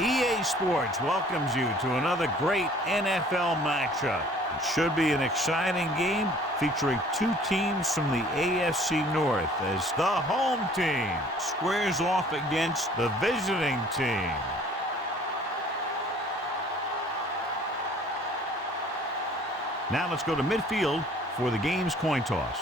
EA Sports welcomes you to another great NFL matchup. It should be an exciting game featuring two teams from the AFC North as the home team squares off against the visiting team. Now let's go to midfield for the game's coin toss.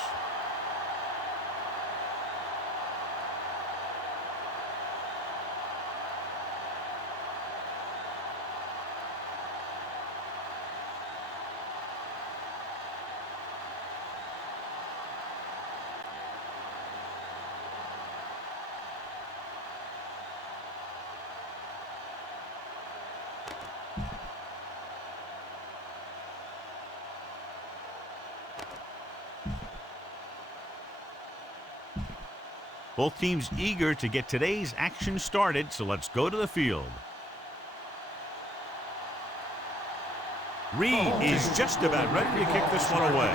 Both teams eager to get today's action started, so let's go to the field. Reed is just about ready to kick this one away.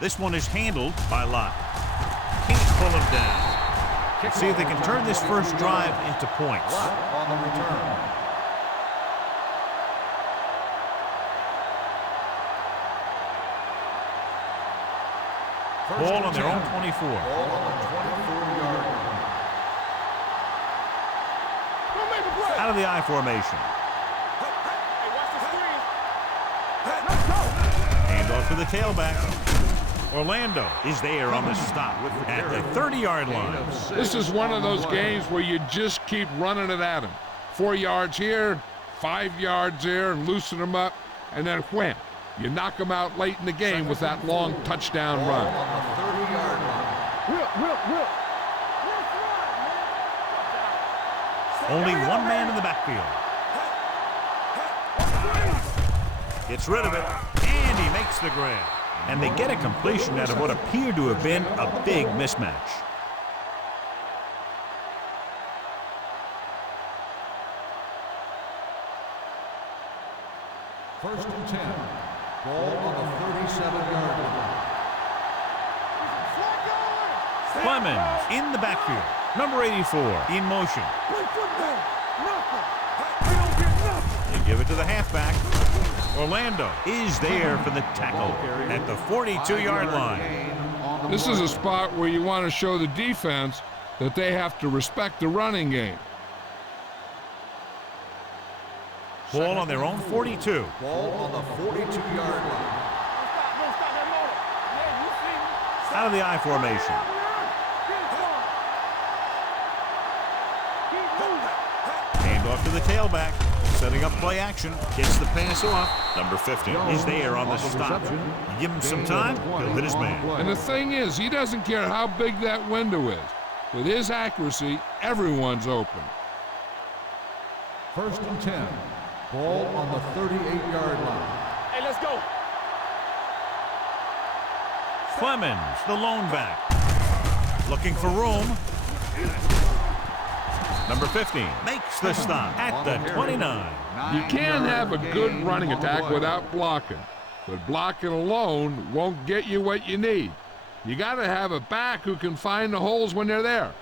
This one is handled by Lott. Can't pull him down. Let's see if they can turn this first drive into points. On the return. Ball on their own 24. Ball on the 24-yard line. Out of the I formation. Hand off to the tailback. Orlando is there on the stop at the 30-yard line. This is one of those games where you just keep running it at them. 4 yards here, 5 yards there, and loosen them up, and then wham. You knock them out late in the game with that long touchdown run. On the 30-yard line. Only one man in the backfield. Gets rid of it, and he makes the grab. And they get a completion out of what appeared to have been a big mismatch. First and 10. Ball on the 37-yard line. Clemens in the backfield. Number 84 in motion. They give it to the halfback. Orlando is there for the tackle at the 42-yard line. This is a spot where you want to show the defense that they have to respect the running game. Ball on their own 42. Ball on the 42-yard line. Out of the I formation. Hand off to the tailback. Setting up play action. Gets the pass off. Number 50 is there on the stop. You give him some time, he'll hit his man. And the thing is, he doesn't care how big that window is. With his accuracy, everyone's open. First and 10. Ball on the 38-yard line. Hey, let's go. Clemens, the lone back. Looking for room. Number 15 makes the stop at the 29. You can't have a good running attack without blocking. But blocking alone won't get you what you need. You got to have a back who can find the holes when they're there.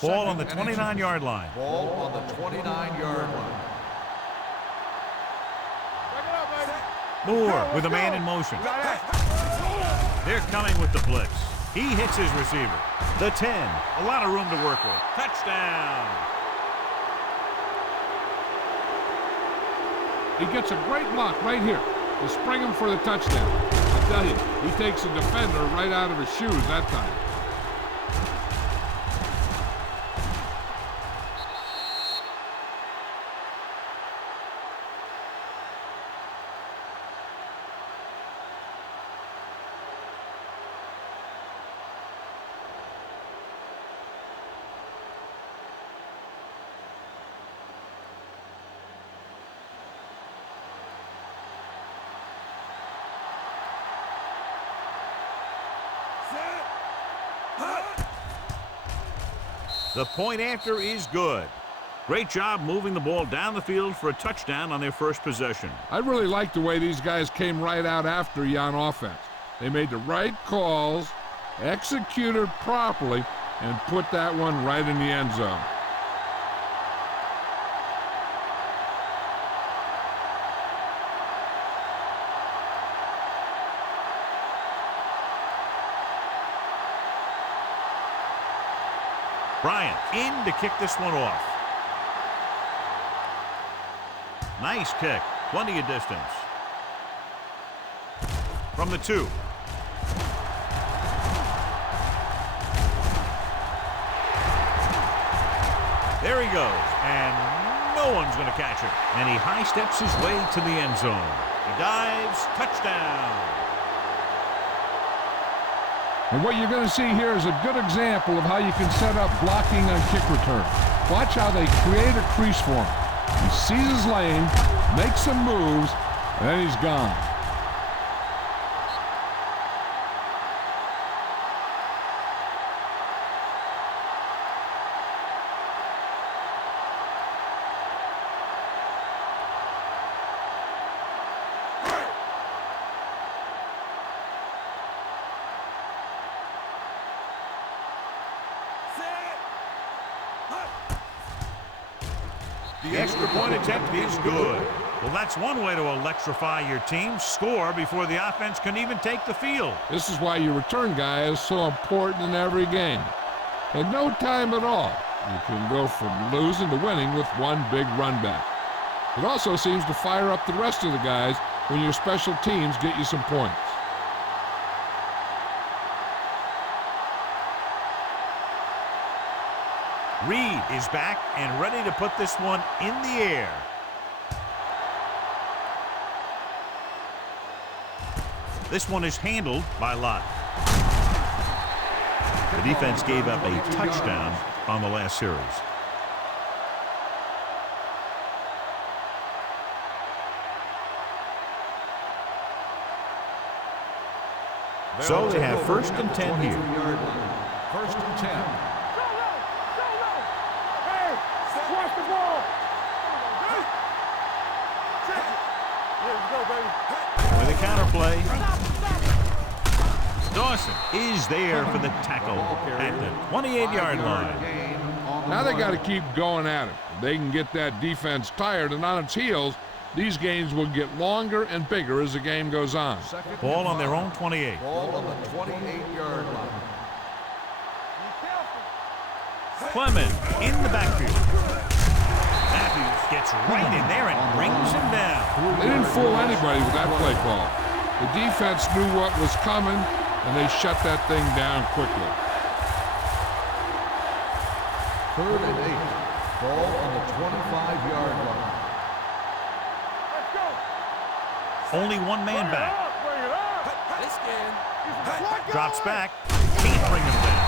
Ball on the 29-yard line. Ball on the 29-yard line. Moore with a man in motion. They're coming with the blitz. He hits his receiver. The 10. A lot of room to work with. Touchdown. He gets a great block right here to spring him for the touchdown. I tell you, he takes a defender right out of his shoes that time. The point after is good. Great job moving the ball down the field for a touchdown on their first possession. I really like the way these guys came right out after you on offense. They made the right calls, executed properly, and put that one right in the end zone. Bryant in to kick this one off. Nice kick. Plenty of distance. From the 2. There he goes, and no one's going to catch him. And he high steps his way to the end zone. He dives, touchdown. And what you're going to see here is a good example of how you can set up blocking on kick return. Watch how they create a crease for him. He sees his lane, makes some moves, and then he's gone. The extra point attempt is good. Well, that's one way to electrify your team. Score before the offense can even take the field. This is why your return guy is so important in every game. In no time at all, you can go from losing to winning with one big run back. It also seems to fire up the rest of the guys when your special teams get you some points. Reed is back and ready to put this one in the air. This one is handled by Lott. The defense gave up a touchdown on the last series. So they have 1st and 10 here. 1st and 10. With a counter play. Dawson is there for the tackle at the 28-yard line. Now they got to keep going at it. If they can get that defense tired and on its heels, these games will get longer and bigger as the game goes on. Ball on their own 28. Ball on the 28-yard line. Clement in the backfield. Matthews gets right in there and brings him down. They didn't fool anybody with that play call. The defense knew what was coming, and they shut that thing down quickly. 3rd and 8. Ball on the 25-yard line. Only one man back. Drops back. Can't bring him down.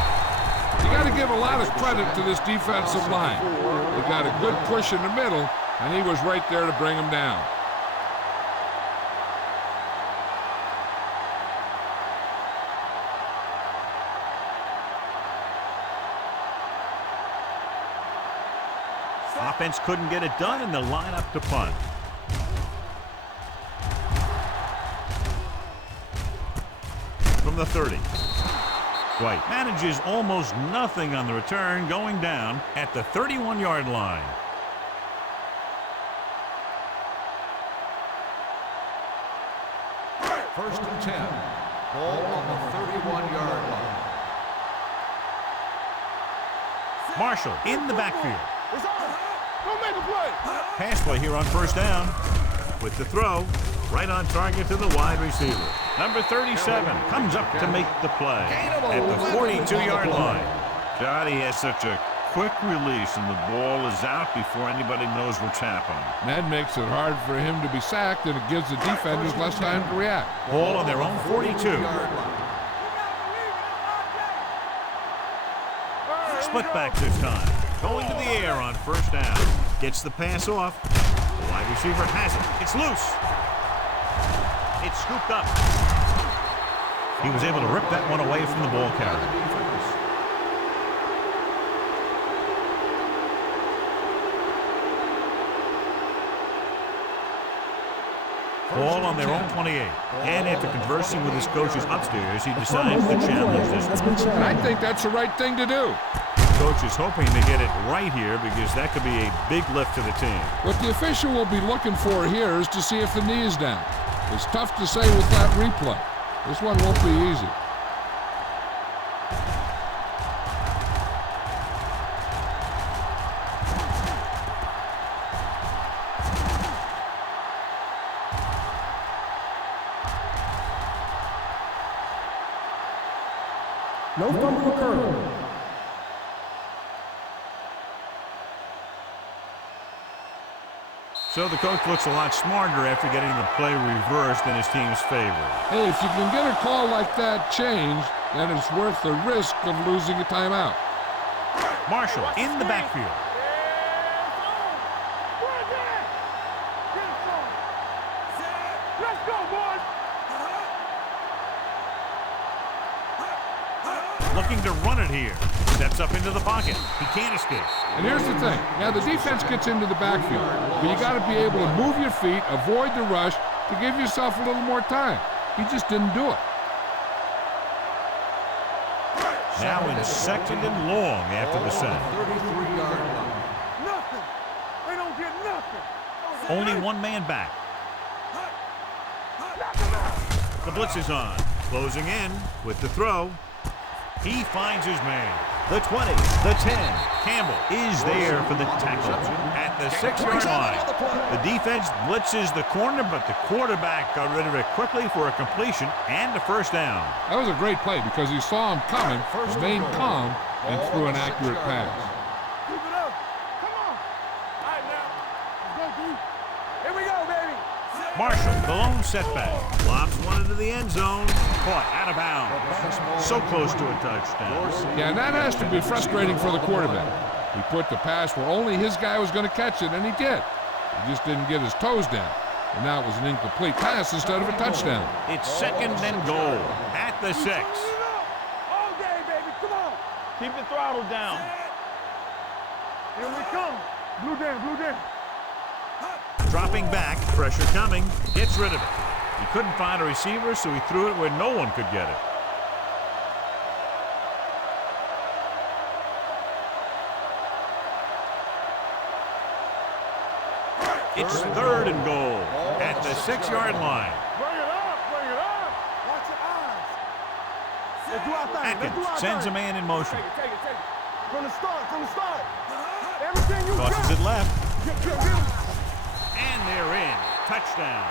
You got to give a lot of credit to this defensive line. They got a good push in the middle, and he was right there to bring him down. Offense couldn't get it done, and they'll line up to punt. From the 30. White manages almost nothing on the return, going down at the 31-yard line. First and 10. Ball on the 31-yard line. Marshall in the backfield. Don't make a play. Pass play here on first down. With the throw, right on target to the wide receiver. Number 37 comes up to make the play at the 42-yard line. God, he has such a quick release, and the ball is out before anybody knows what's happening. That makes it hard for him to be sacked, and it gives the defenders less time to react. Ball on their own 42. Split back this time. Going to the air on first down. Gets the pass off. The wide receiver has it. It's loose. It's scooped up. He was able to rip that one away from the ball carrier. Ball on their own 28. And after conversing with his coaches upstairs, he decides to challenge this one. And I think that's the right thing to do. Coach is hoping to get it right here because that could be a big lift to the team. What the official will be looking for here is to see if the knee is down. It's tough to say with that replay. This one won't be easy. No fumble occurred. So the coach looks a lot smarter after getting the play reversed in his team's favor. Hey, if you can get a call like that changed, then it's worth the risk of losing a timeout. Marshall in the backfield. Let's go, boys. Looking to run it here. Steps up into the pocket. He can't escape. And here's the thing. Now, the defense gets into the backfield, but you got to be able to move your feet, avoid the rush, to give yourself a little more time. He just didn't do it. Now in second and long after the set. 33-yard line. Nothing. They don't get nothing. Only one man back. The blitz is on. Closing in with the throw. He finds his man. The 20, the 10. Campbell is there for the tackle at the 6-yard line. The defense blitzes the corner, but the quarterback got rid of it quickly for a completion and a first down. That was a great play because he saw him coming, remained calm, and threw an accurate pass. Keep it up. Come on. All right, now. Let's go, D. Here we go, baby. Marshall, the lone setback, lobs one into the end zone, caught out of bounds. So close to a touchdown. Yeah, and that has to be frustrating for the quarterback. He put the pass where only his guy was going to catch it, and he did. He just didn't get his toes down. And now it was an incomplete pass instead of a touchdown. It's second and goal at the 6. All day, baby. Come on. Keep the throttle down. Here we come. Blue down, blue down. Dropping back, pressure coming, gets rid of it. He couldn't find a receiver, so he threw it where no one could get it. It's third and goal at the 6-yard line. Bring it up, bring it up. Watch your eyes. Let's do our thing. Let's do our Atkins sends a thing. man in motion. Take it. From the start, Everything you Tosses got. it left, Get. and they're in. Touchdown.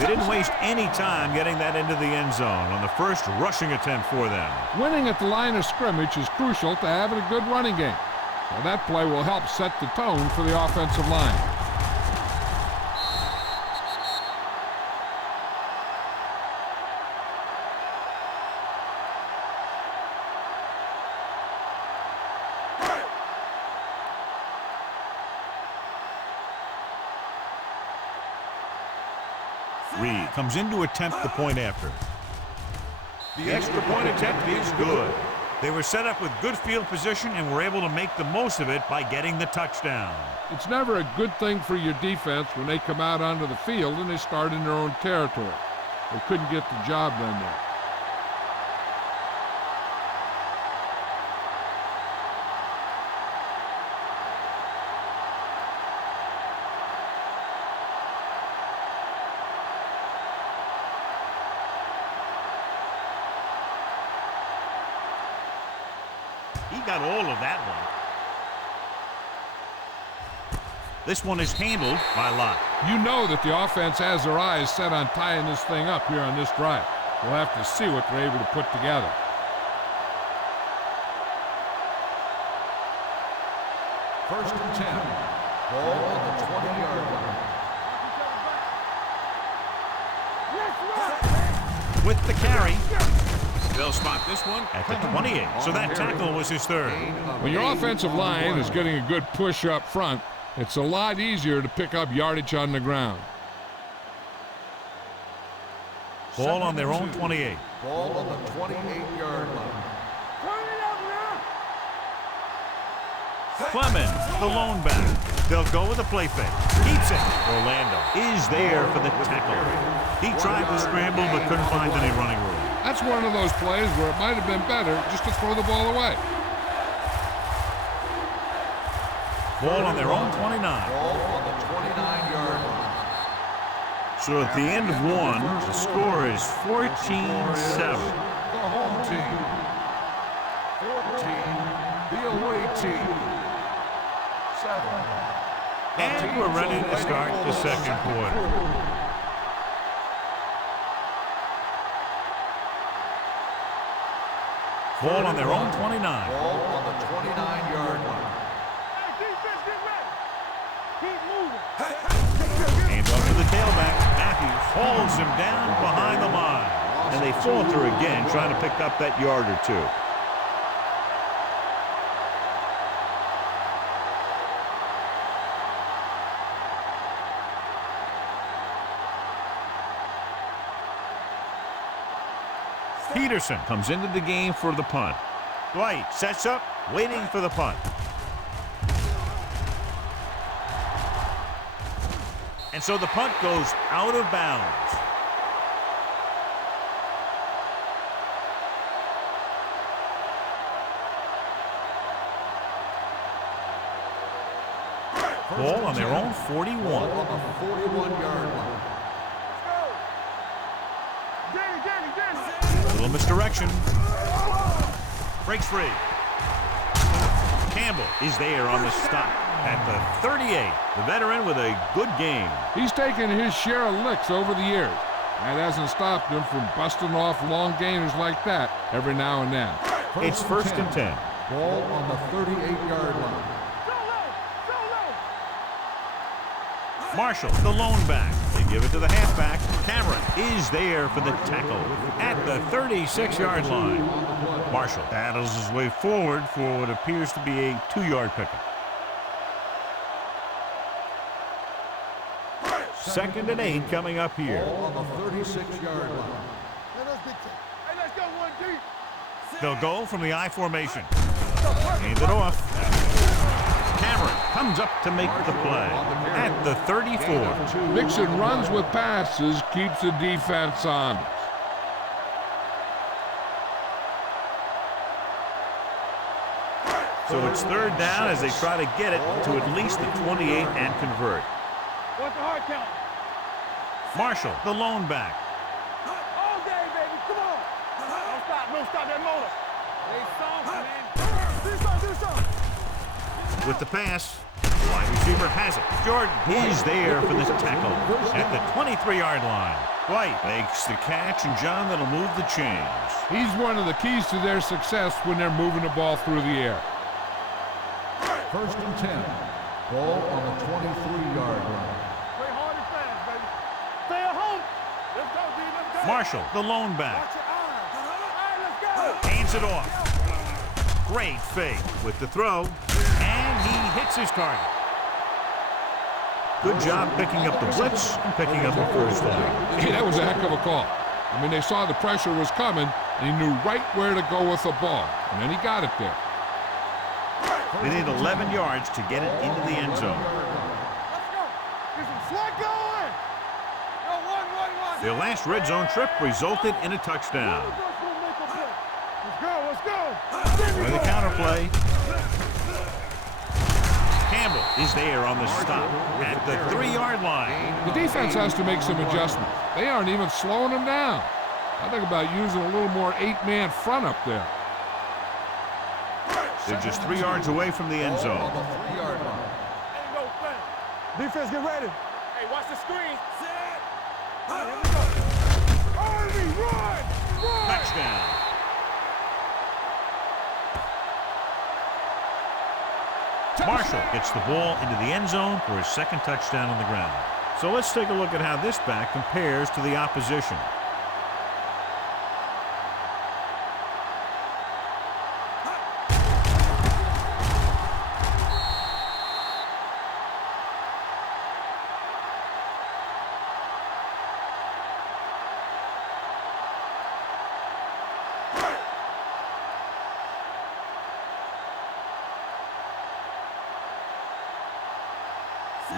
They didn't waste any time getting that into the end zone on the first rushing attempt for them. Winning at the line of scrimmage is crucial to having a good running game. Well, that play will help set the tone for the offensive line. Reed comes in to attempt the point after. The extra point attempt is good. They were set up with good field position and were able to make the most of it by getting the touchdown. It's never a good thing for your defense when they come out onto the field and they start in their own territory. They couldn't get the job done there. He got all of that one. This one is handled by Lott. You know that the offense has their eyes set on tying this thing up here on this drive. We'll have to see what they're able to put together. First and 10. Ball on the 20-yard line. With the carry, they'll spot this one at the 28. So that tackle was his third. When your offensive line is getting a good push up front, it's a lot easier to pick up yardage on the ground. Ball on their own 28. Ball on the 28-yard line. Turn it up now. Clemens, the lone back. They'll go with a play fake. Keeps it. Orlando is there for the tackle. He tried to scramble but couldn't find any running room. That's one of those plays where it might have been better just to throw the ball away. Ball on their own 29. Ball on the 29-yard line. So at the end of one, the score is 14-7. The home team. 14. The away team. 7. And we're ready to start the second quarter. Ball on their own 29. Ball on the 29-yard line. Hey, defense, get ready. Keep moving. Hands off to the tailback. Matthews holds him down behind the line. And they falter again, trying to pick up that yard or two. Peterson comes into the game for the punt. Dwight sets up, waiting for the punt. And so the punt goes out of bounds. Ball on their own 41. Ball on the 41-yard line. A little misdirection. Breaks free. Campbell is there on the stop at the 38. The veteran with a good game. He's taken his share of licks over the years. That hasn't stopped him from busting off long gainers like that every now and then. It's first and 10. Ball on the 38-yard line. Marshall, the lone back. They give it to the halfback. Cameron is there for the tackle at the 36-yard line. Marshall battles his way forward for what appears to be a 2-yard pickup. Second and 8 coming up here. Ball on the 36-yard line. Hey, let's go one deep. They'll go from the I formation. Hand it off. Cameron comes up to make the play at the 34. Mixing runs with passes keeps the defense honest. So it's third down as they try to get it to at least the 28 and convert. What's the hard count? Marshall, the lone back. All day, baby. Come on. Don't stop that motor. They soft, man. Do something. With the pass, wide receiver has it. Jordan is there for the tackle at the 23-yard line. White makes the catch, and John, that'll move the chains. He's one of the keys to their success when they're moving the ball through the air. First and 10. Ball on the 23-yard line. Play hard and fast, baby. Stay at home. Let's go, D. Let's go. Marshall, the lone back. Watch your eyes. All right, let's go. Hands it off. Great fake with the throw, and he hits his target. Good job picking up the blitz and picking up the first down. Hey, that was a heck of a call. I mean, they saw the pressure was coming, and he knew right where to go with the ball, and then he got it there. They need 11 yards to get it into the end zone. Let's go. Get some sweat going. Go, one. Their last red zone trip resulted in a touchdown. Let's go. With a counter play. Campbell is there on the stop at the 3-yard line. The defense has to make some adjustments. They aren't even slowing him down. I think about using a little more 8-man front up there. They're just 3 yards away from the end zone. On the 3-yard line. Ain't no thing. Defense, get ready. Hey, watch the screen. Set. Here we go. Army, run! Touchdown. Marshall gets the ball into the end zone for his second touchdown on the ground. So let's take a look at how this back compares to the opposition.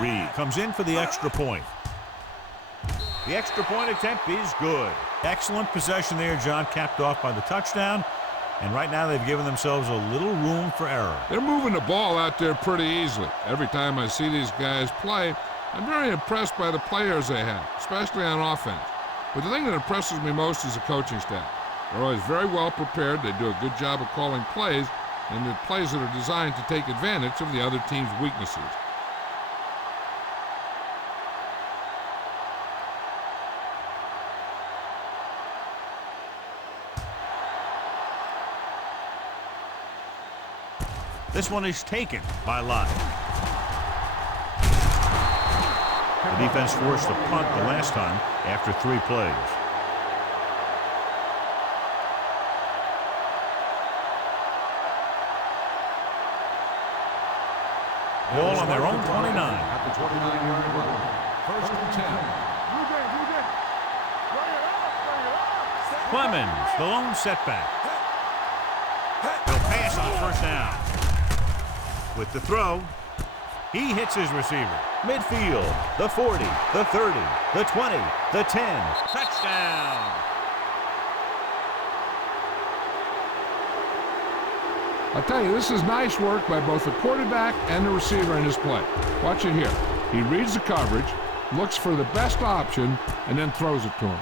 Reed comes in for the extra point. The extra point attempt is good. Excellent possession there, John, capped off by the touchdown. And right now they've given themselves a little room for error. They're moving the ball out there pretty easily. Every time I see these guys play, I'm very impressed by the players they have, especially on offense. But the thing that impresses me most is the coaching staff. They're always very well prepared. They do a good job of calling plays, and the plays that are designed to take advantage of the other team's weaknesses. This one is taken by Lott. The defense forced a punt the last time after 3 plays. Ball on their own 29. At the 29-yard line. First and 10. Clemens, the lone setback. He'll pass on first down. With the throw, he hits his receiver. Midfield, the 40, the 30, the 20, the 10. Touchdown! I'll tell you, this is nice work by both the quarterback and the receiver in his play. Watch it here. He reads the coverage, looks for the best option, and then throws it to him.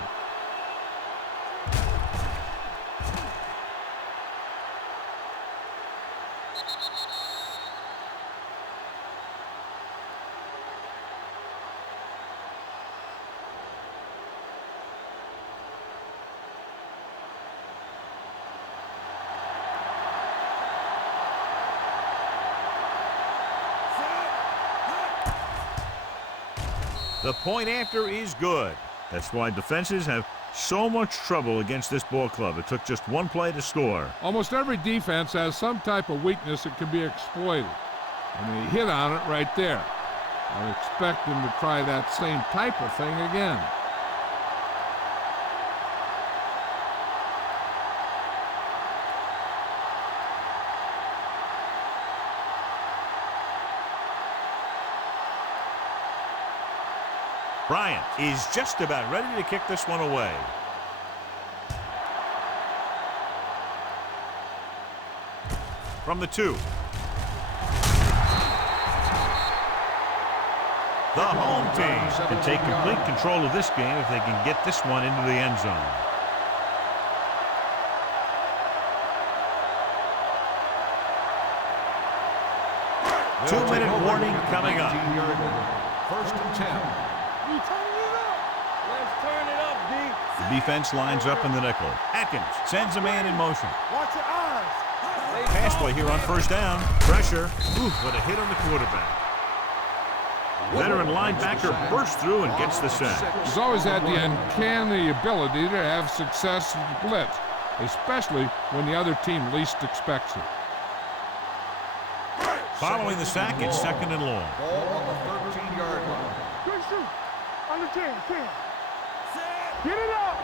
The point after is good. That's why defenses have so much trouble against this ball club. It took just 1 play to score. Almost every defense has some type of weakness that can be exploited. And they hit on it right there. I expect them to try that same type of thing again. Bryant is just about ready to kick this one away. From the 2. The home team can take complete control of this game if they can get this one into the end zone. Two-minute warning coming up. First and 10. Let's turn it up, D. The defense lines up in the nickel. Atkins sends a man in motion. Watch your eyes. Pass play here on first down. Pressure. Ooh, what a hit on the quarterback. Veteran linebacker bursts through and gets the sack. He's always had the uncanny ability to have success in the blitz, especially when the other team least expects it. Following the sack, it's second and long. Ball on the 13-yard line. Good shoot. On the 10. Get it up.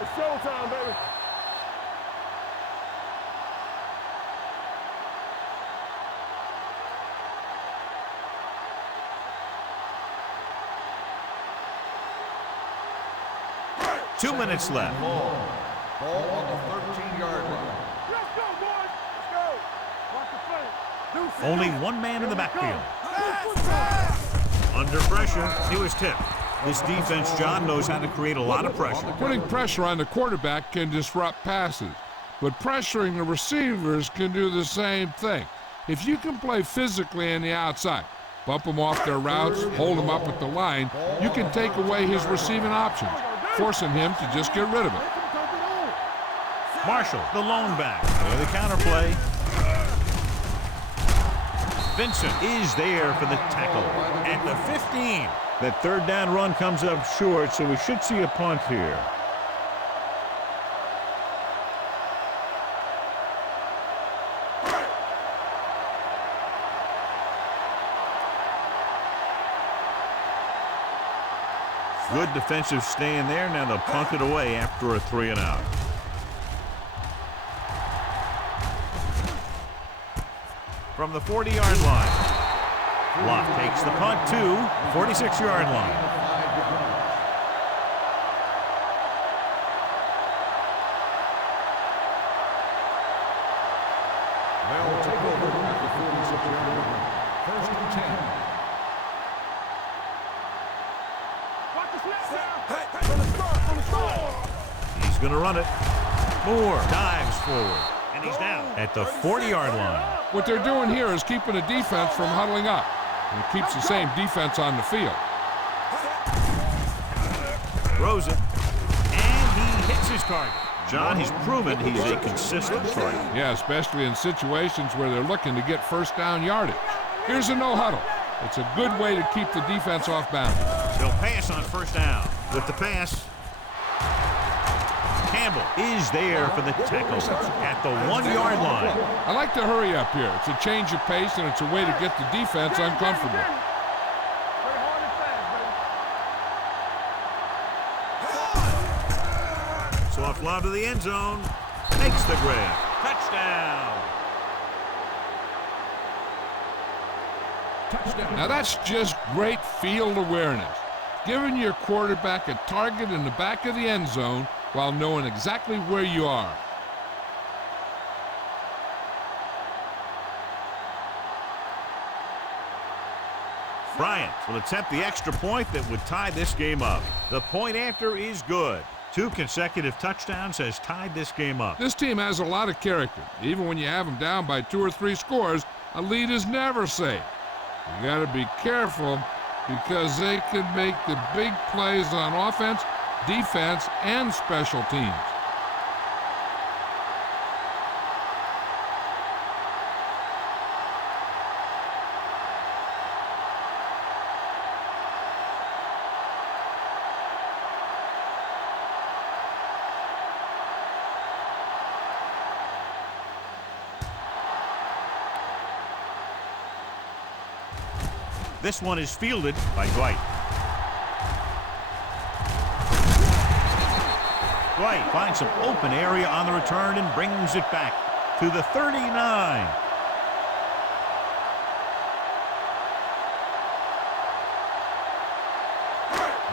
It's showtime, baby. Two minutes left. Ball on the 13-yard line. Let's go, boys. Let's go. Watch the play. Only one man in the backfield. Under pressure, he was tipped. This defense, John, knows how to create a lot of pressure. Putting pressure on the quarterback can disrupt passes, but pressuring the receivers can do the same thing. If you can play physically on the outside, bump them off their routes, hold them up at the line, you can take away his receiving options, forcing him to just get rid of it. Marshall, the lone back. The counterplay. Vincent is there for the tackle at the 15. That third down run comes up short, so we should see a punt here. Good defensive stand there. Now they'll punt it away after a 3-and-out. From the 40-yard line. Luck takes the punt to 46-yard line. They'll take over at the 46-yard line. First and 10. Watch the snap down. From the start. He's going to run it. Moore dives forward, and he's down at the 40-yard line. What they're doing here is keeping the defense from huddling up. And it keeps the same defense on the field. Throws it, and he hits his target. John, he's proven he's a consistent target. Yeah, especially in situations where they're looking to get first down yardage. Here's a no huddle. It's a good way to keep the defense off balance. He'll pass on first down. With the pass, Campbell is there for the tackle at the 1-yard line. I like to hurry up here. It's a change of pace, and it's a way to get the defense uncomfortable. Play hard and fast, baby. Soft lob to the end zone. Makes the grab. Touchdown. Now that's just great field awareness. Giving your quarterback a target in the back of the end zone while knowing exactly where you are. Bryant will attempt the extra point that would tie this game up. The point after is good. 2 consecutive touchdowns has tied this game up. This team has a lot of character. Even when you have them down by 2 or 3 scores, a lead is never safe. You got to be careful because they can make the big plays on offense, defense, and special teams. This one is fielded by Dwight. Dwight finds some open area on the return and brings it back to the 39.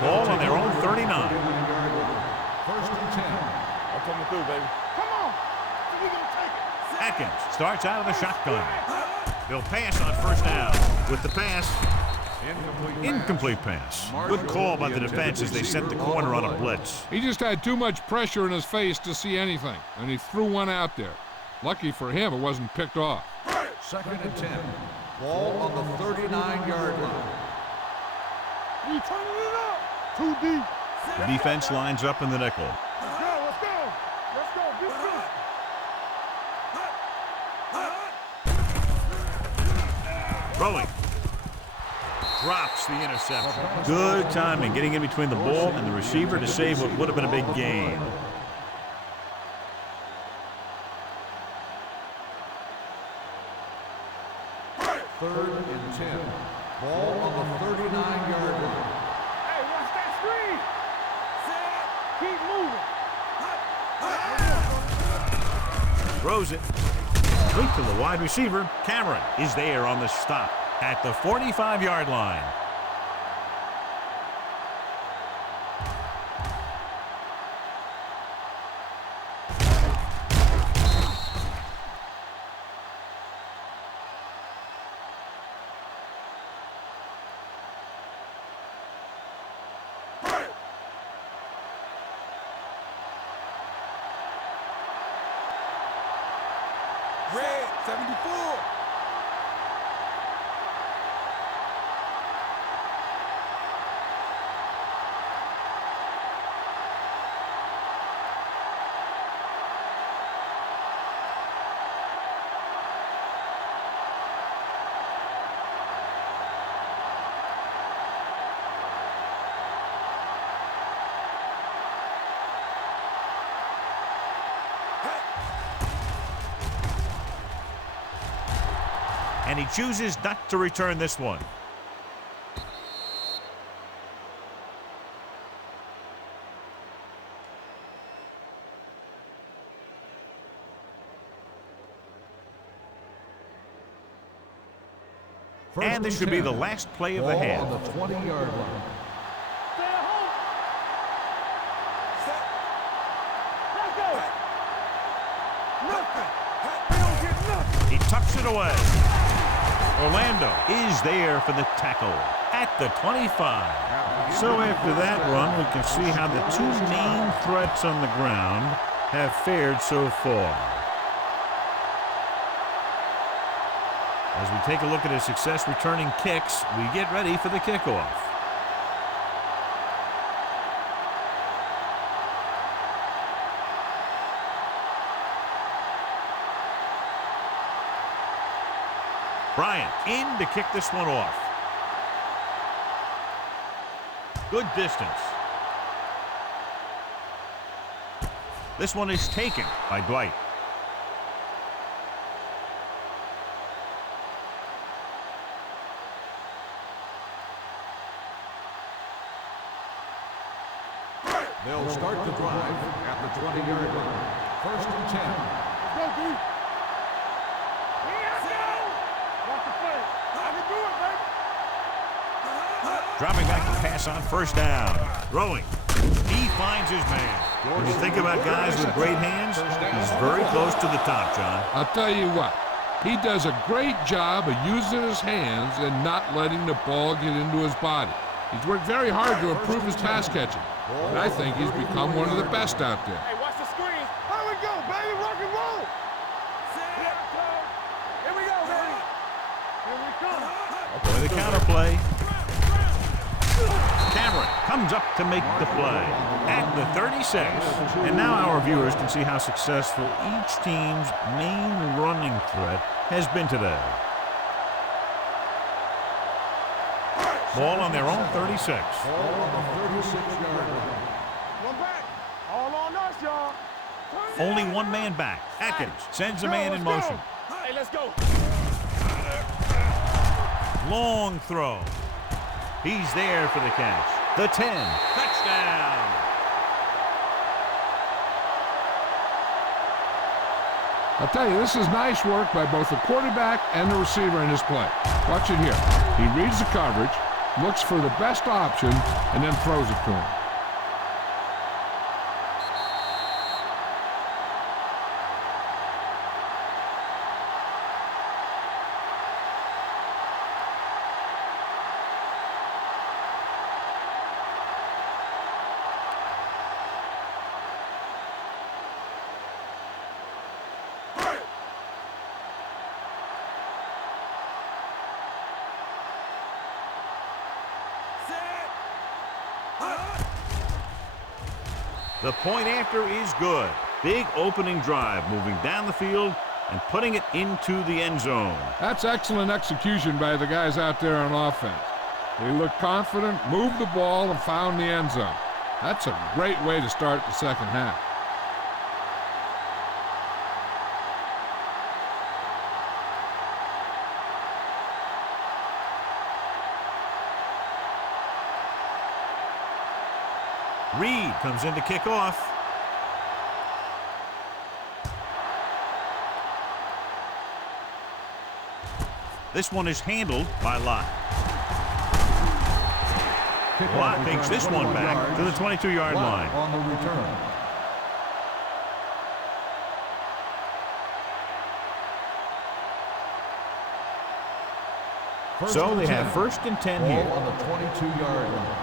Ball on their own 39. First and 10. I'm coming through, baby. Come on. We gonna take it. Atkins starts out of the shotgun. They'll pass on first down. With the pass, incomplete pass. Good call by the defense as they sent the corner on a blitz. He just had too much pressure in his face to see anything, and he threw one out there. Lucky for him, it wasn't picked off. Second and 10. Ball on the 39-yard line. We turning it up. Too deep. The defense lines up in the nickel. Let's go. Let's go. Let's go. Be good. Throwing. Drops the interception. Good timing, getting in between the ball and the receiver to save what would have been a big gain. Third and 10. Ball on the 39-yard line. Hey, watch that screen. Keep moving. Throws it. Straight to the wide receiver. Cameron is there on the stop at the 45-yard line. Red 74. And he chooses not to return this one. And this should be the last play of the Ball half. on the 20-yard line. Stay at home. Set. Let's go. Nothing. We don't get nothing. He tucks it away. Orlando is there for the tackle at the 25. So after that run, we can see how the two main threats on the ground have fared so far. As we take a look at his success returning kicks, we get ready for the kickoff. Bryant in to kick this one off. Good distance. This one is taken by Dwight. They'll start the drive at the 20-yard line. First and 10. Go, D. Here I go. Watch the play. I can do it, baby. Dropping back to pass on first down. Throwing. He finds his man. When you think about guys with great hands, he's very close to the top, John. I'll tell you what, he does a great job of using his hands and not letting the ball get into his body. He's worked very hard to improve his pass catching, and I think he's become one of the best out there. Hey, watch the screen. Here we go, baby. Rock and roll. Here we go, baby. Here we come. Boy, the counter play. Cameron comes up to make the play at the 36. And now our viewers can see how successful each team's main running threat has been today. Ball on their own 36. Ball on the 36-yard line. One back. All on us, y'all. Only one man back. Atkins sends a man in motion. Hey, let's go. Long throw. He's there for the catch. The 10. Touchdown. I'll tell you, this is nice work by both the quarterback and the receiver in this play. Watch it here. He reads the coverage, looks for the best option, and then throws it to him. The point after is good. Big opening drive, moving down the field and putting it into the end zone. That's excellent execution by the guys out there on offense. They looked confident, moved the ball, and found the end zone. That's a great way to start the second half. Reed comes in to kick off. This one is handled by Lott. Lott takes this one back to the 22-yard line. On the return. So they have first and 10 here. Ball on the 22-yard line.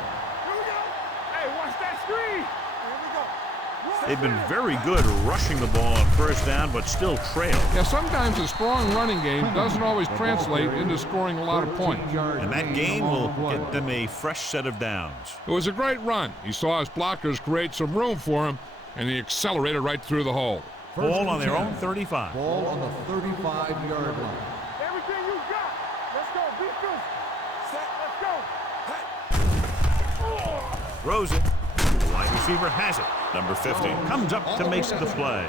They've been very good rushing the ball on first down, but still trail. Yeah, sometimes a strong running game doesn't always translate into scoring a lot of points. And that gain will get them a fresh set of downs. It was a great run. He saw his blockers create some room for him, and he accelerated right through the hole. Ball on their own 35. Ball on the 35-yard line. Everything you got. Let's go. Be good. Set. Let's go. Throws it. The wide receiver has it. Number 50 comes up to make the play.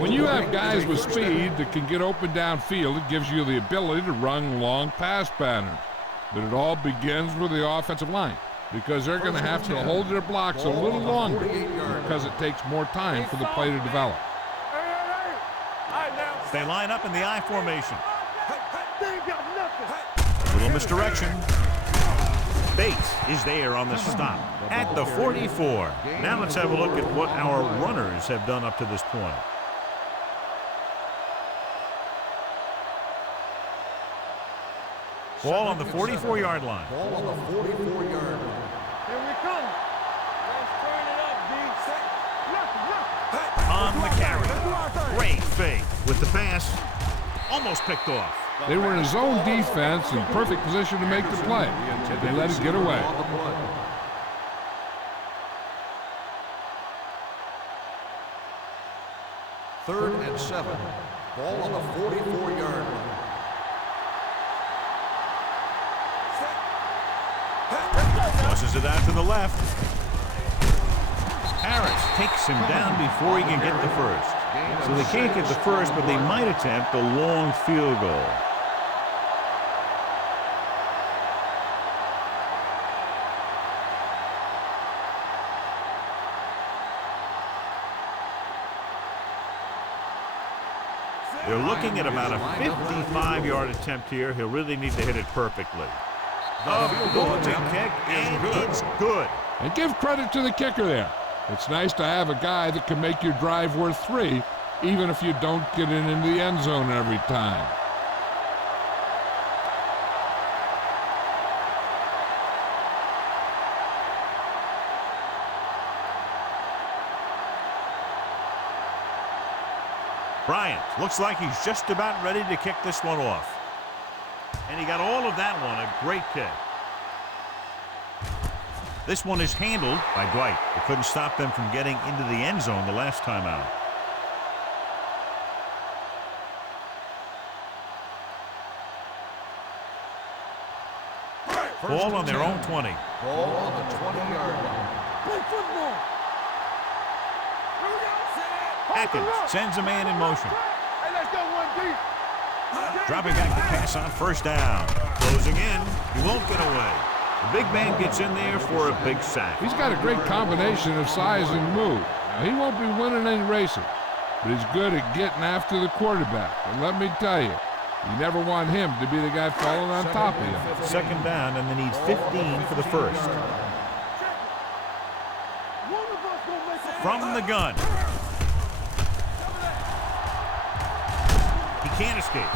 When you have guys with speed that can get open downfield, it gives you the ability to run long pass patterns. But it all begins with the offensive line, because they're going to have to hold their blocks a little longer because it takes more time for the play to develop. They line up in the I formation. They ain't got nothing. Little misdirection. Bates is there on the stop at the 44. Now let's have a look at what our runners have done up to this point. Ball on the 44-yard line. Ball on the 44-yard line. Here we come. Let's turn it up, D. Look. On the carry. Let's do our thing. Great fake with the pass. Almost picked off. They were in a zone defense in perfect position to make the play. They let it get away. On the play. Third and 7. Ball on the 44-yard line. Tosses it out to the left. Harris takes him down before he can get the first. So they can't get the first, but they might attempt a long field goal. They're looking at about a 55-yard attempt here. He'll really need to hit it perfectly. A golden kick, and it's good. And give credit to the kicker there. It's nice to have a guy that can make your drive worth 3, even if you don't get it into the end zone every time. Bryant looks like he's just about ready to kick this one off. And he got all of that one, a great kick. This one is handled by Dwight. It couldn't stop them from getting into the end zone the last time out. Ball on their own 20. Ball on the 20-yard line. Play football. Atkins sends a man in motion. Hey, let's go one deep. Dropping back to pass on first down. Closing in. He won't get away. The big man gets in there for a big sack. He's got a great combination of size and move. Now, he won't be winning any races, but he's good at getting after the quarterback. And let me tell you, you never want him to be the guy falling on top of you. Second down, and they need 15 for the first. From the gun. He can't escape.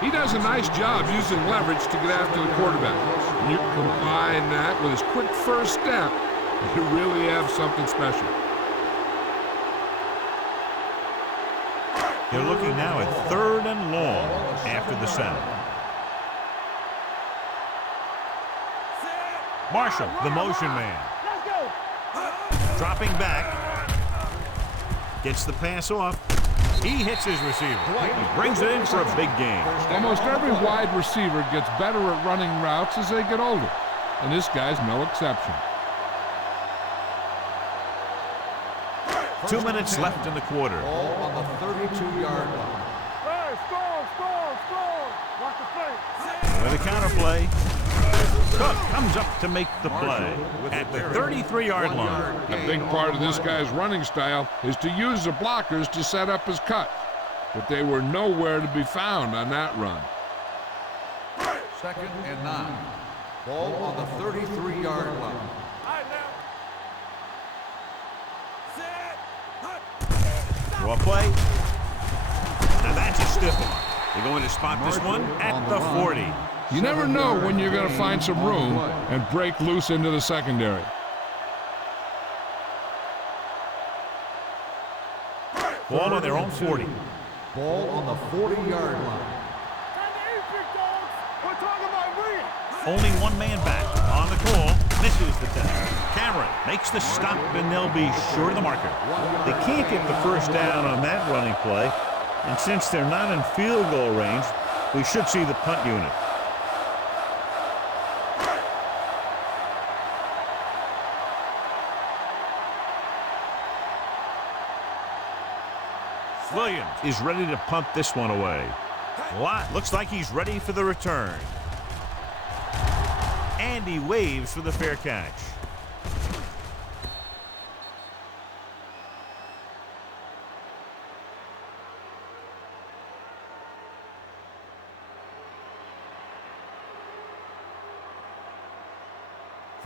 He does a nice job using leverage to get after the quarterback. And you combine that with his quick first step, you really have something special. They're looking now at 3rd and long after the center. Marshall, the motion man. Dropping back. Gets the pass off. He hits his receiver. He brings it in for a big gain. Almost every wide receiver gets better at running routes as they get older, and this guy's no exception. 2 minutes left in the quarter. Ball on the 32-yard line. Hey, score. Watch the play. With a counter play. Cook comes up to make the play at the 33-yard line. A big part of this guy's running style is to use the blockers to set up his cut, but they were nowhere to be found on that run. 2nd and 9. Ball on the 33-yard line. All right, now. Draw play. Now that's a stiff one. They're going to spot this one at the 40. You never know when you're going to find some room and break loose into the secondary. Ball on their own 40. Ball on the 40-yard line. We're talking about win. Only one man back on the call. Misses the test. Cameron makes the stop, and they'll be short of the marker. They can't get the first down on that running play, and since they're not in field goal range, we should see the punt unit. Williams is ready to punt this one away. Lott looks like he's ready for the return. And he waves for the fair catch.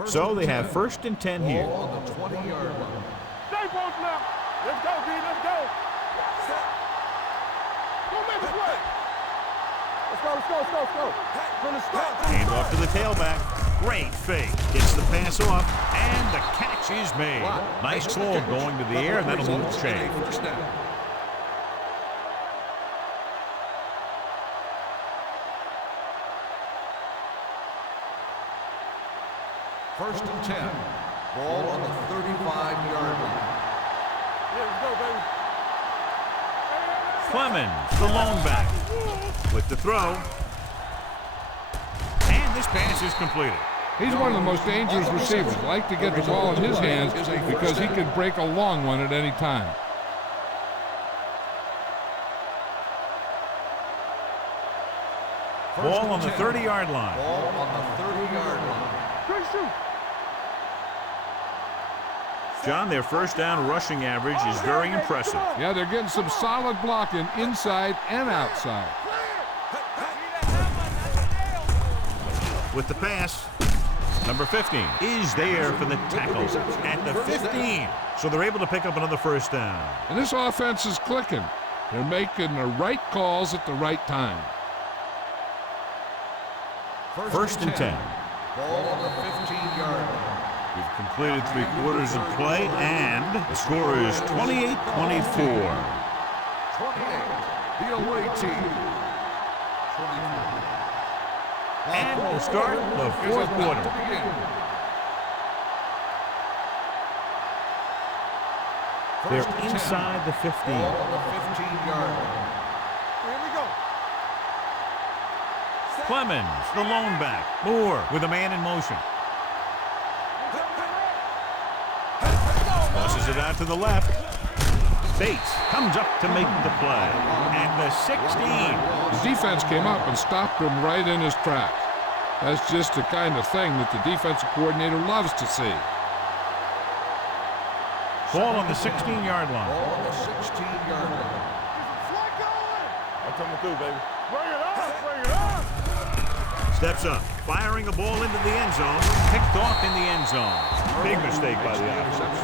So they have 1st and 10 here. Ball on the 20-yard line. Stay post now. Let's go, B. Let's go. Go make the play. Let's go, let's go, let's go, let's go. From the start. Hand off to the tailback. Great fake. Gets the pass off, and the catch is made. Nice ball going to the air, and that'll move the chain. First and 10. Ball on the 35-yard line. Yeah, let's go, baby. Clemens, the lone back, with the throw. And this pass is completed. He's one of the most dangerous receivers. Like to get the ball in his hands because he can break a long one at any time. Ball on the 30-yard line. Ball on the 30-yard line. Good shoot. John, their first down rushing average is very impressive. Yeah, they're getting some solid blocking inside and outside. With the pass, number 15 is there for the tackle at the 15. So they're able to pick up another first down. And this offense is clicking. They're making the right calls at the right time. First and 10. Ball on the 15-yard line. We've completed 3 quarters of play, and the score is 28-24. 28. The away team. 24. And we'll start the 4th quarter. They're inside the 15. Ball on the 15-yard line. Here we go. Clemens, the lone back. Moore with a man in motion. Tosses it out to the left. Bates comes up to make the play. At the 16. The defense came up and stopped him right in his tracks. That's just the kind of thing that the defensive coordinator loves to see. Ball on the 16-yard line. Ball on the 16-yard line. I'm coming through, baby. Bring it on, bring it on. Steps up, firing a ball into the end zone. Picked off in the end zone. Big mistake by the offense.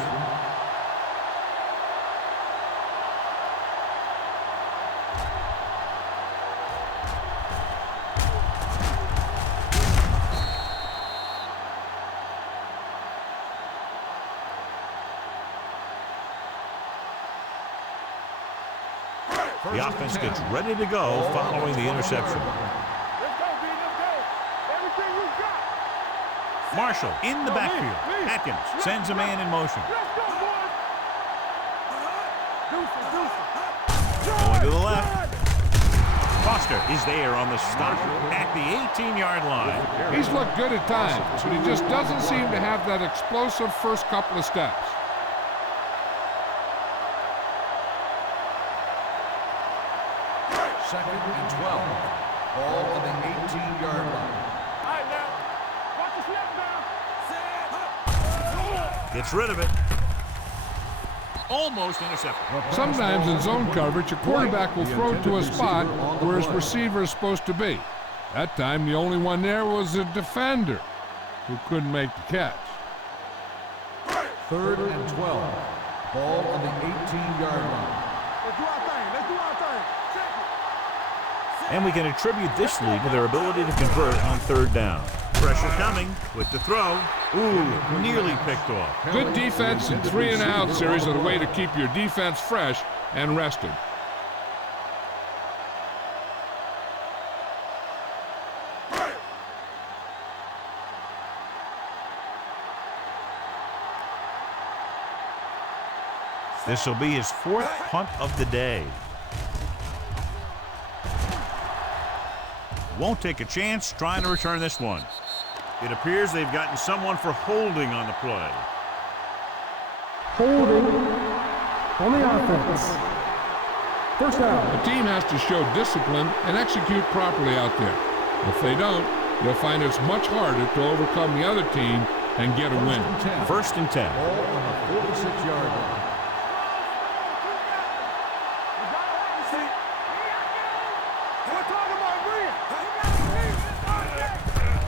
The offense gets ready to go following the interception. Let's go, B. Let's go. Everything you got. Marshall in the backfield. Atkins sends a man in motion. Let's go, boys. Deuces. Going to the left. Foster is there on the stop at the 18-yard line. He's looked good at times, but he just doesn't seem to have that explosive first couple of steps. Second and 12. Ball on the 18-yard line. All right, now. Watch the snap down. Gets rid of it. Almost intercepted. Sometimes in zone coverage, a quarterback will throw to a spot where his receiver is supposed to be. That time, the only one there was a defender who couldn't make the catch. Third and 12. Ball on the 18-yard line. Let's do our thing. Let's do our thing. Check it. And we can attribute this lead to their ability to convert on 3rd down. Pressure coming with the throw. Ooh, nearly picked off. Good defense and 3-and-out series are the way to keep your defense fresh and rested. This will be his 4th punt of the day. Won't take a chance trying to return this one. It appears they've gotten someone for holding on the play. Holding on the offense. First down. The team has to show discipline and execute properly out there. If they don't, they'll find it's much harder to overcome the other team and get a win. 1st and 10. Ball on the 46-yard line.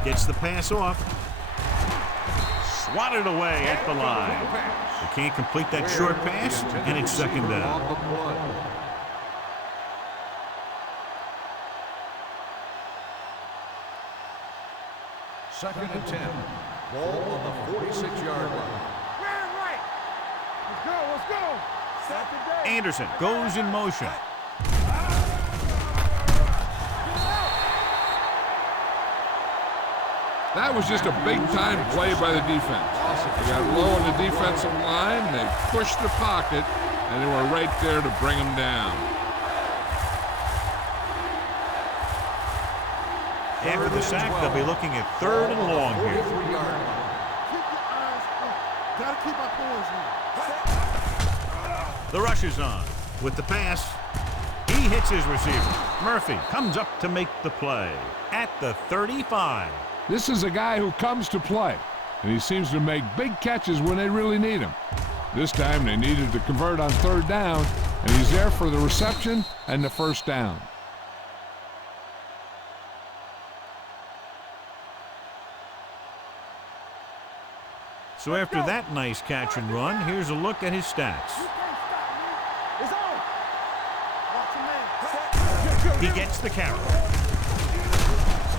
Gets the pass off. swatted away at the line. They can't complete that short pass, and it's second down. Second and 10. Ball on the 46-yard line. Man right. Let's go. Second down. Anderson goes in motion. That was just a big-time play by the defense. They got low on the defensive line, they pushed the pocket, and they were right there to bring them down. After the sack, they'll be looking at third and long here. Keep your eyes up. Gotta keep our boys in. The rush is on. With the pass, he hits his receiver. Murphy comes up to make the play at the 35. This is a guy who comes to play, and he seems to make big catches when they really need him. This time they needed to convert on third down, and he's there for the reception and the first down. So after that nice catch and run, here's a look at his stats. It's on. Watch him in. He gets the carry.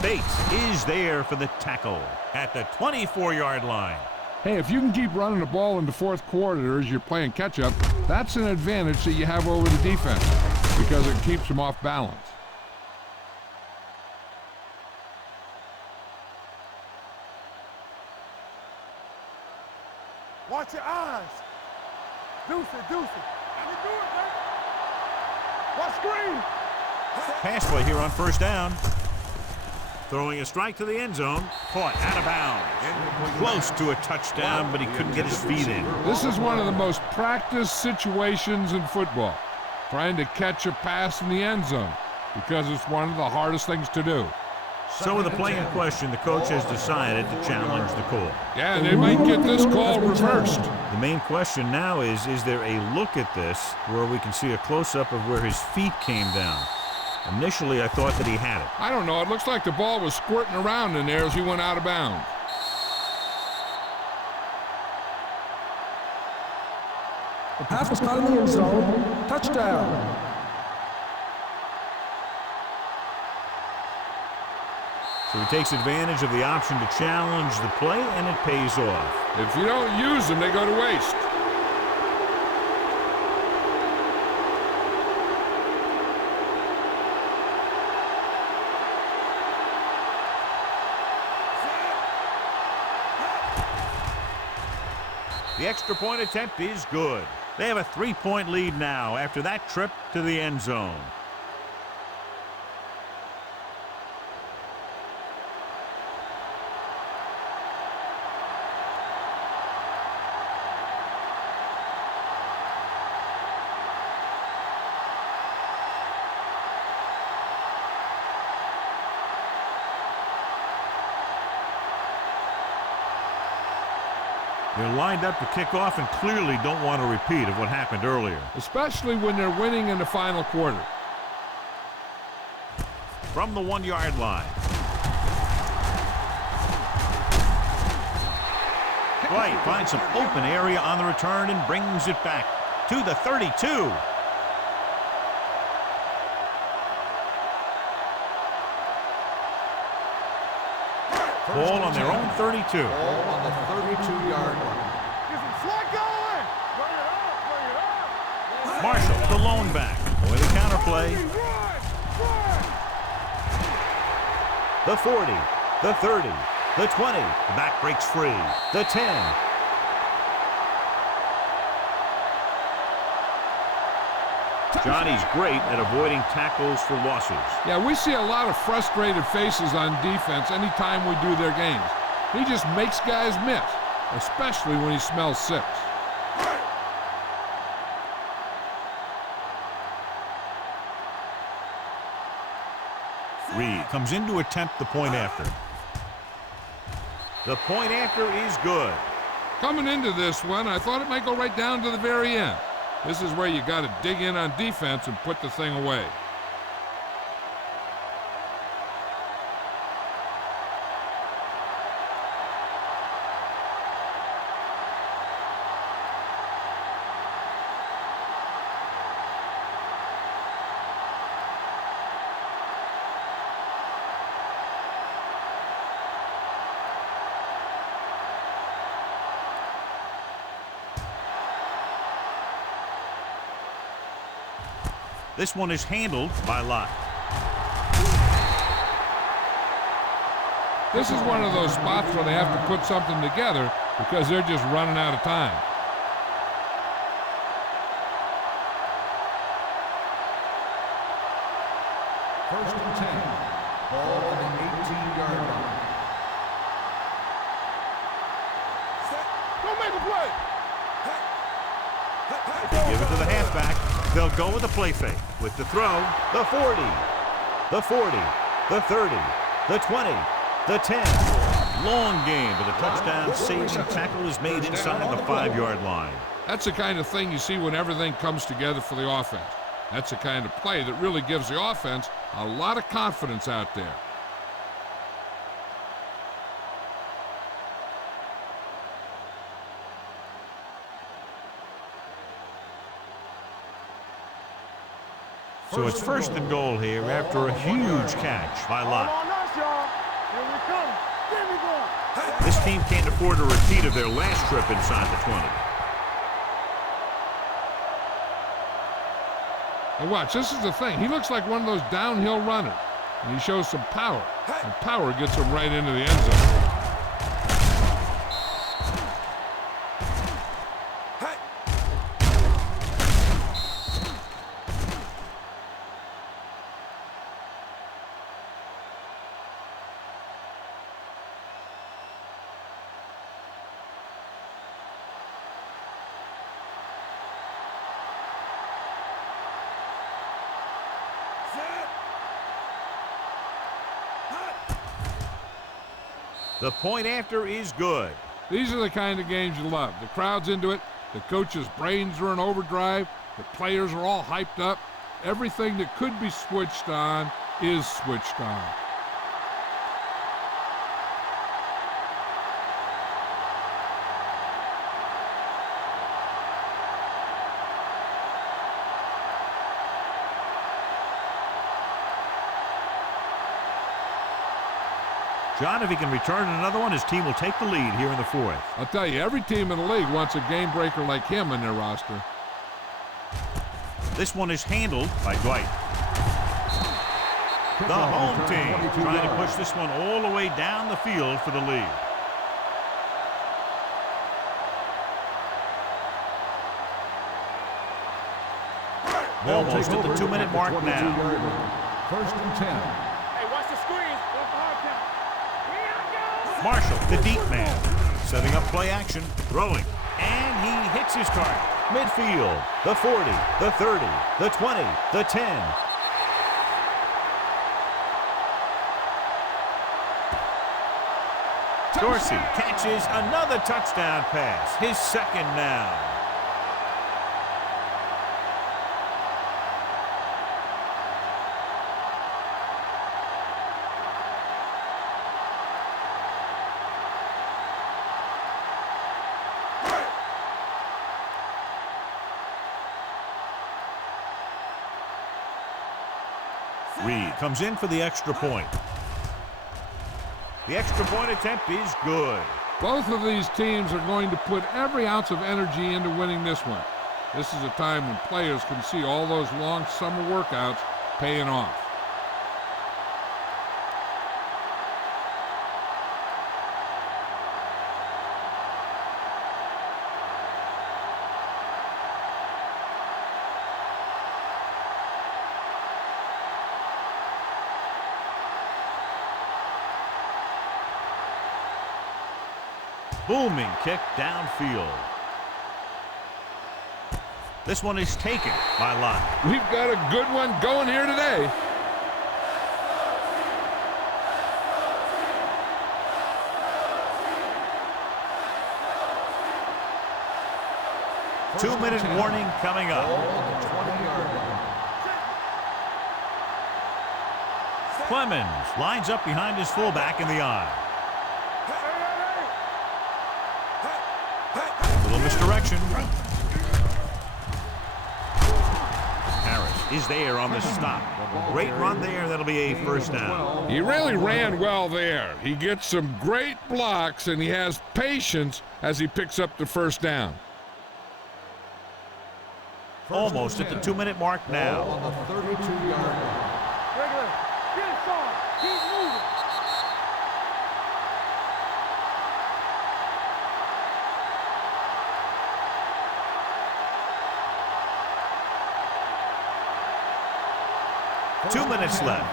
Bates is there for the tackle at the 24-yard line. Hey, if you can keep running the ball in the fourth quarter as you're playing catch-up, that's an advantage that you have over the defense because it keeps them off balance. Watch your eyes. Deuce it. You do it, man. Watch screen. Pass play here on first down. Throwing a strike to the end zone. Caught out of bounds. Close to a touchdown, but he couldn't get his feet in. This is one of the most practiced situations in football, trying to catch a pass in the end zone, because it's one of the hardest things to do. So with the play in question, the coach has decided to challenge the call. Yeah, they might get this call reversed. The main question now is there a look at this where we can see a close-up of where his feet came down? Initially, I thought that he had it. I don't know. It looks like the ball was squirting around in there as he went out of bounds. The pass was caught in the end zone. Touchdown. So he takes advantage of the option to challenge the play, and it pays off. If you don't use them, they go to waste. The extra point attempt is good. They have a 3-point lead now after that trip to the end zone. They're lined up to kick off and clearly don't want a repeat of what happened earlier. Especially when they're winning in the final quarter. From the 1-yard line. White finds some open area on the return and brings it back to the 32. Ball on their own 32. Ball on the 32-yard line. Get some slack going. Bring it up. Marshall, the lone back. With a counter play. Run. The 40, the 30, the 20. The back breaks free. The 10. Johnny's great at avoiding tackles for losses. Yeah, we see a lot of frustrated faces on defense anytime we do their games. He just makes guys miss, especially when he smells six. Reed comes in to attempt the point after. The point after is good. Coming into this one, I thought it might go right down to the very end. This is where you got to dig in on defense and put the thing away. This one is handled by Lott. This is one of those spots where they have to put something together because they're just running out of time. First and 10. Ball on the 18-yard line. Go make a play. They give it to the halfback. They'll go with the play fake. With the throw, the 40, the 40, the 30, the 20, the 10. Long game, but a touchdown saving tackle is made inside the 5-yard line. That's the kind of thing you see when everything comes together for the offense. That's the kind of play that really gives the offense a lot of confidence out there. So it's first and goal here after a huge catch by Lott. On us, y'all. Here we come. Here we go. This team can't afford a repeat of their last trip inside the 20. And watch, this is the thing. He looks like one of those downhill runners, and he shows some power. And power gets him right into the end zone. The point after is good. These are the kind of games you love. The crowd's into it. The coach's brains are in overdrive. The players are all hyped up. Everything that could be switched on is switched on. John, if he can return another one, his team will take the lead here in the 4th. I'll tell you, every team in the league wants a game breaker like him in their roster. This one is handled by Dwight. The home team trying to push this one all the way down the field for the lead. Almost at the 2-minute mark now. First and 10. Hey, watch the screen. Go for hard count. Marshall, the deep man, setting up play action, throwing, and he hits his target. Midfield, the 40, the 30, the 20, the 10. Dorsey catches another touchdown pass, his second now. Reed comes in for the extra point. The extra point attempt is good. Both of these teams are going to put every ounce of energy into winning this one. This is a time when players can see all those long summer workouts paying off. Booming kick downfield. This one is taken by Lott. We've got a good one going here today. Two-minute warning coming up. Ball on the 20-yard line. Clemens lines up behind his fullback in the eye. Little misdirection. Harris is there on the stop. Great run there. That'll be a first down. He really ran well there. He gets some great blocks, and he has patience as he picks up the first down. almost at the 2-minute mark Ball now. on the 32-yard line. Regular. Get it, Sean. Keep moving. First 2 and minutes 10. left.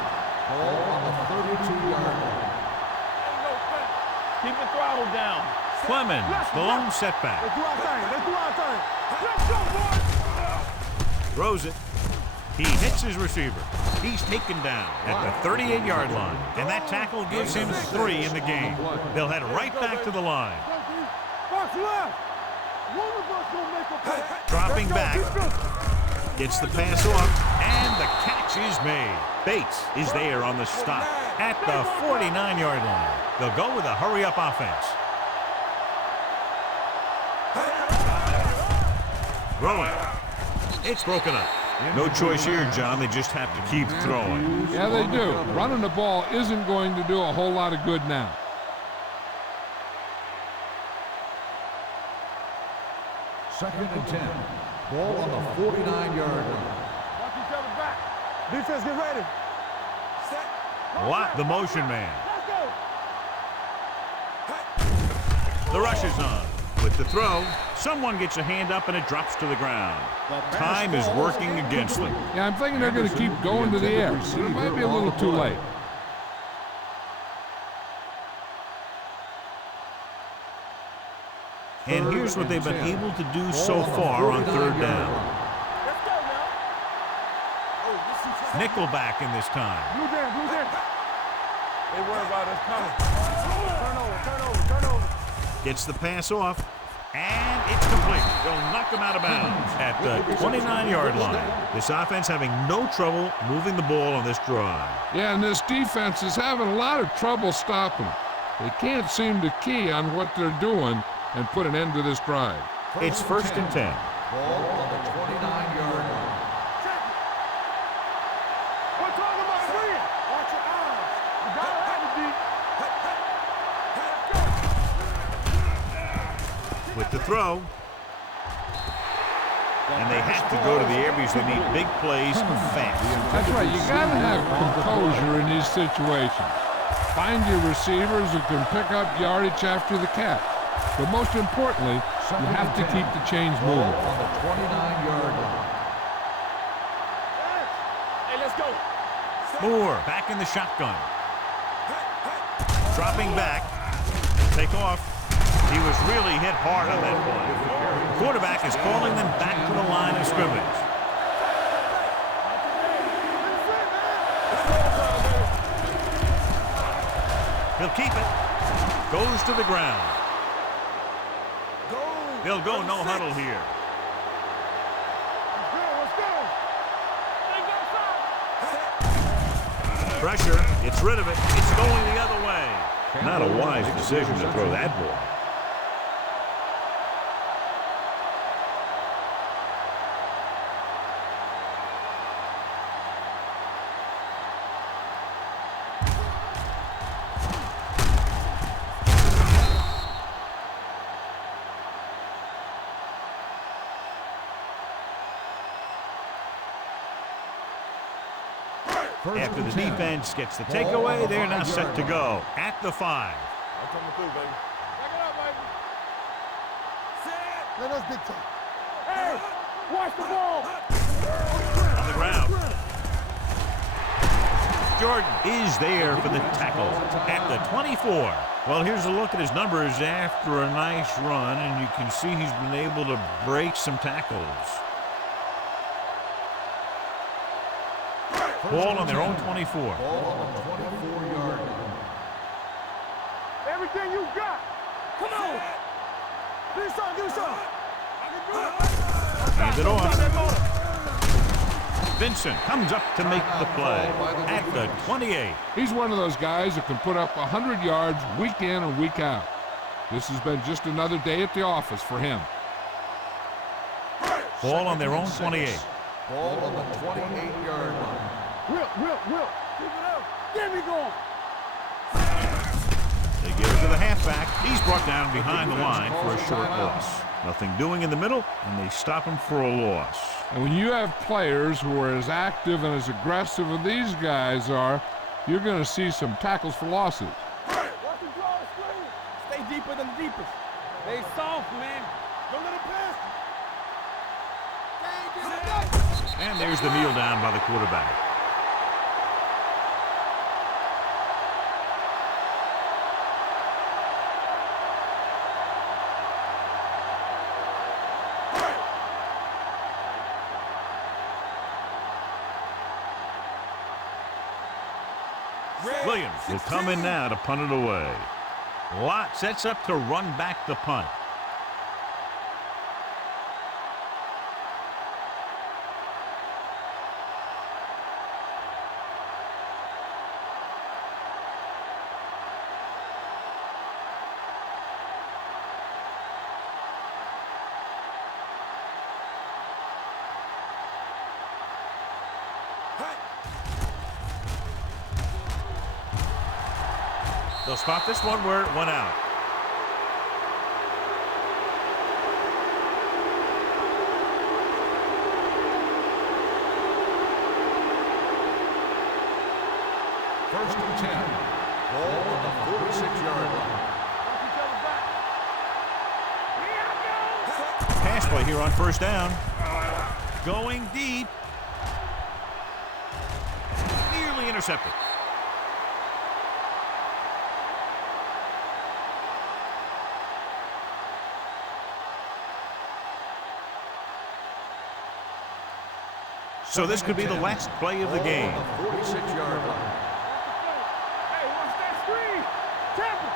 Ball on the 32-yard line. Keep the throttle down. Clemens, the lone setback. Let's do our thing. Let's do our thing. Let's go, boys. Throws it. He hits his receiver. He's taken down at the 38-yard line. And that tackle gives him 3 in the game. They'll head right back to the line. Box left. One of us will make a play. Dropping Let's go. back. Keep going. Gets the pass off, and the catch is made. Bates is there on the stop at the 49-yard line. They'll go with a hurry-up offense. Throwing. It's broken up. No choice here, John. They just have to keep throwing. Yeah, they do. Running the ball isn't going to do a whole lot of good now. Second and 10. Ball on the 49-yard line. Watch each other back. Defense, get ready. Lock the motion man. Let's go. The rush is on. With the throw, someone gets a hand up and it drops to the ground. Time is working against them. Yeah, I'm thinking they're going to keep going to the air. But it might be a little too late. And here's what they've been able to do so far on third down. Let's go now. Nickelback in this time. Blue down, blue down. They worry about us coming. Turn over. Gets the pass off, and it's complete. They'll knock him out of bounds at the 29-yard line. This offense having no trouble moving the ball on this drive. Yeah, and this defense is having a lot of trouble stopping them. They can't seem to key on what they're doing and put an end to this drive. It's first and 10. Ball on the 29-yard line. We're talking about bring it. Watch your eyes. You gotta have it deep. With the throw. And they have to go to the air because they need big plays fast. That's right. You got to have composure in these situations. Find your receivers who can pick up yardage after the catch. But most importantly, you have to keep the chains moving. On the 29-yard line. Hey, let's go. Moore back in the shotgun. Dropping back. Take off. He was really hit hard on that play. The quarterback is calling them back to the line of scrimmage. He'll keep it. Goes to the ground. They'll go no huddle here. Pressure. It's rid of it. It's going the other way. Not a wise decision to throw that ball. After the defense gets the takeaway, they're now set to go at the 5. I'm coming through, baby. Back it up, baby. Let us dictate. Hey, watch the ball. On the ground. Jordan is there for the tackle at the 24. Well, here's a look at his numbers after a nice run, and you can see he's been able to break some tackles. Ball on their own 24. Ball on the 24-yard line. Everything you got. Come on. Do something. Hand it off. Vincent comes up to make the play at the 28. He's one of those guys that can put up 100 yards week in and week out. This has been just another day at the office for him. Ball on their own 28. Ball on the 28-yard line. Will. Keep it up. Get me going. They give it to the halfback. He's brought down behind the line for a short loss. Nothing doing in the middle, and they stop him for a loss. And when you have players who are as active and as aggressive as these guys are, you're going to see some tackles for losses. Stay deeper than the deepest. Stay soft, man. Don't let it pass. And there's the kneel down by the quarterback. Williams will come in now to punt it away. Lott sets up to run back the punt. They'll spot this one where it went out. First and 10. Ball on the 46-yard line. Pass play here on first down. Going deep. Nearly intercepted. So this could be the last play of the game. Ball on the 46-yard line. Hey, watch that screen. Temple.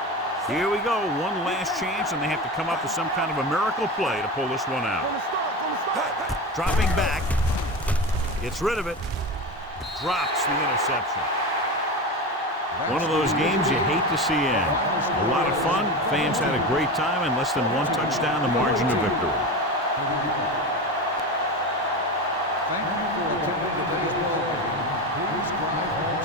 Here we go. One last chance, and they have to come up with some kind of a miracle play to pull this one out. Dropping back. Gets rid of it. Drops the interception. One of those games you hate to see end. A lot of fun. Fans had a great time, and less than one touchdown, the margin of victory. Thank you for attending today's ball game. Please drive home